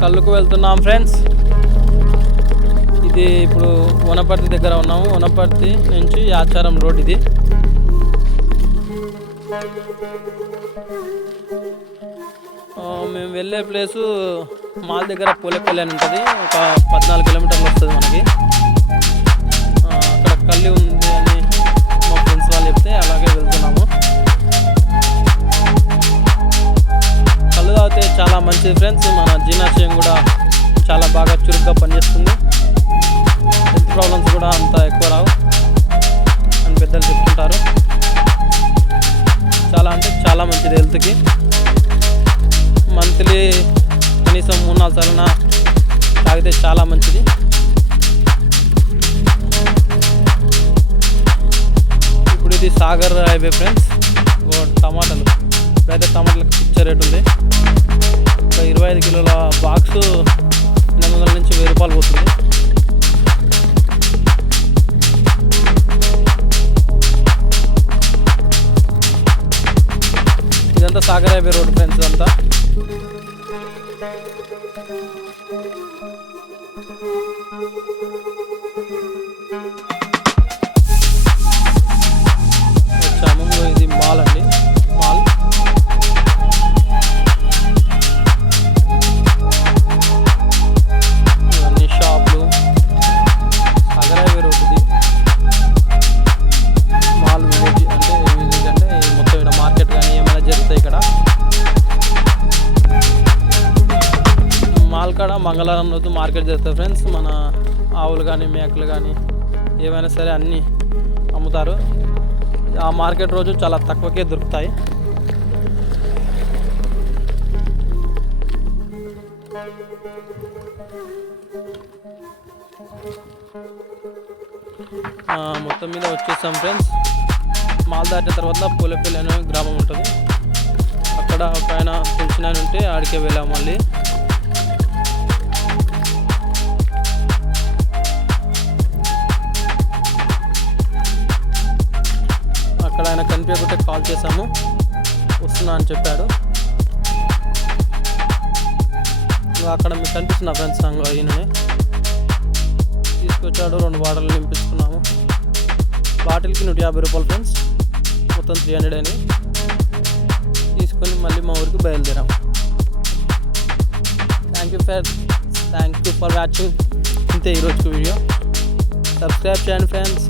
కళ్ళుకు వెళ్తున్నాం ఫ్రెండ్స్. ఇది ఇప్పుడు వనపర్తి దగ్గర ఉన్నాము. వనపర్తి నుంచి యాచారం రోడ్ ఇది. మేము వెళ్ళే ప్లేసు మాల్ దగ్గర పూలపల్లి అని ఉంటుంది. ఒక 14 కిలోమీటర్లు వస్తుంది మనకి. అక్కడ కల్లి ఉంది అని మా ఫ్రెండ్స్ వాళ్ళు చెప్తే అలాగే వెళ్తున్నాము. కళ్ళు తాగితే చాలా మంచిది ఫ్రెండ్స్. మన జీర్ణాశయం కూడా చాలా బాగా చురుగ్గా పనిచేస్తుంది. హెల్త్ ప్రాబ్లమ్స్ కూడా అంత ఎక్కువ రావు అని పెద్దలు చెప్తుంటారు. చాలా అంటే చాలా మంచిది హెల్త్కి. మంత్లీ కనీసం 3-4 సార్లు తాగితే చాలా మంచిది. ఇప్పుడు ఇది సాగర్ హైవే ఫ్రెండ్స్. టమాటాలు ఇప్పుడైతే టమాటాలకు పిక్చర్ రేట్ ఉంది. ఒక 25 కిలోల బాక్స్ 800 నుంచి 1000 రూపాయలు పోతుంది. ఇదంతా సాగర్ హైవే రోడ్ ఫ్రెండ్స్. అంతా వచ్చాము. ఇది మాల్ అండి. మాల్ ఇవన్నీ షాపులు. సాగర్ హైవే రోడ్ ఇది. మాల్ విలేజ్ అంటే మొత్తం ఇక్కడ మార్కెట్ కానీ ఏమైనా జరుగుతాయి ఇక్కడ. మాల్ కాడ మంగళవారం రోజు మార్కెట్ జరుగుతుంది ఫ్రెండ్స్. మన ఆవులు కానీ మేకలు కానీ ఏమైనా సరే అన్నీ అమ్ముతారు. ఆ మార్కెట్ రోజు చాలా తక్కువకే దొరుకుతాయి. మొత్తం మీద వచ్చేసాం ఫ్రెండ్స్. మాల్ దాటిన తర్వాత పూలపల్లి అనే గ్రామం ఉంటుంది. అక్కడ ఒక ఆయన తెలిసిన ఆయన ఉంటే ఆడికే వెళ్ళాం. మళ్ళీ అక్కడ ఆయన కనిపించకుంటే కాల్ చేసాము. వస్తున్నా అని చెప్పాడు. అక్కడ మీకు కనిపిస్తున్నా ఫ్రెండ్స్. ఈయననే తీసుకొచ్చాడు. 2 బాటిల్ నింపించుకున్నాము. బాటిల్కి 150 రూపాయలు ఫ్రెండ్స్. మొత్తం 300 అని తీసుకొని మళ్ళీ మా ఊరికి బయలుదేరాం. Thank you for watching. ఇంతే ఈరోజు వీడియో. సబ్స్క్రైబ్ చేయండి ఫ్రెండ్స్.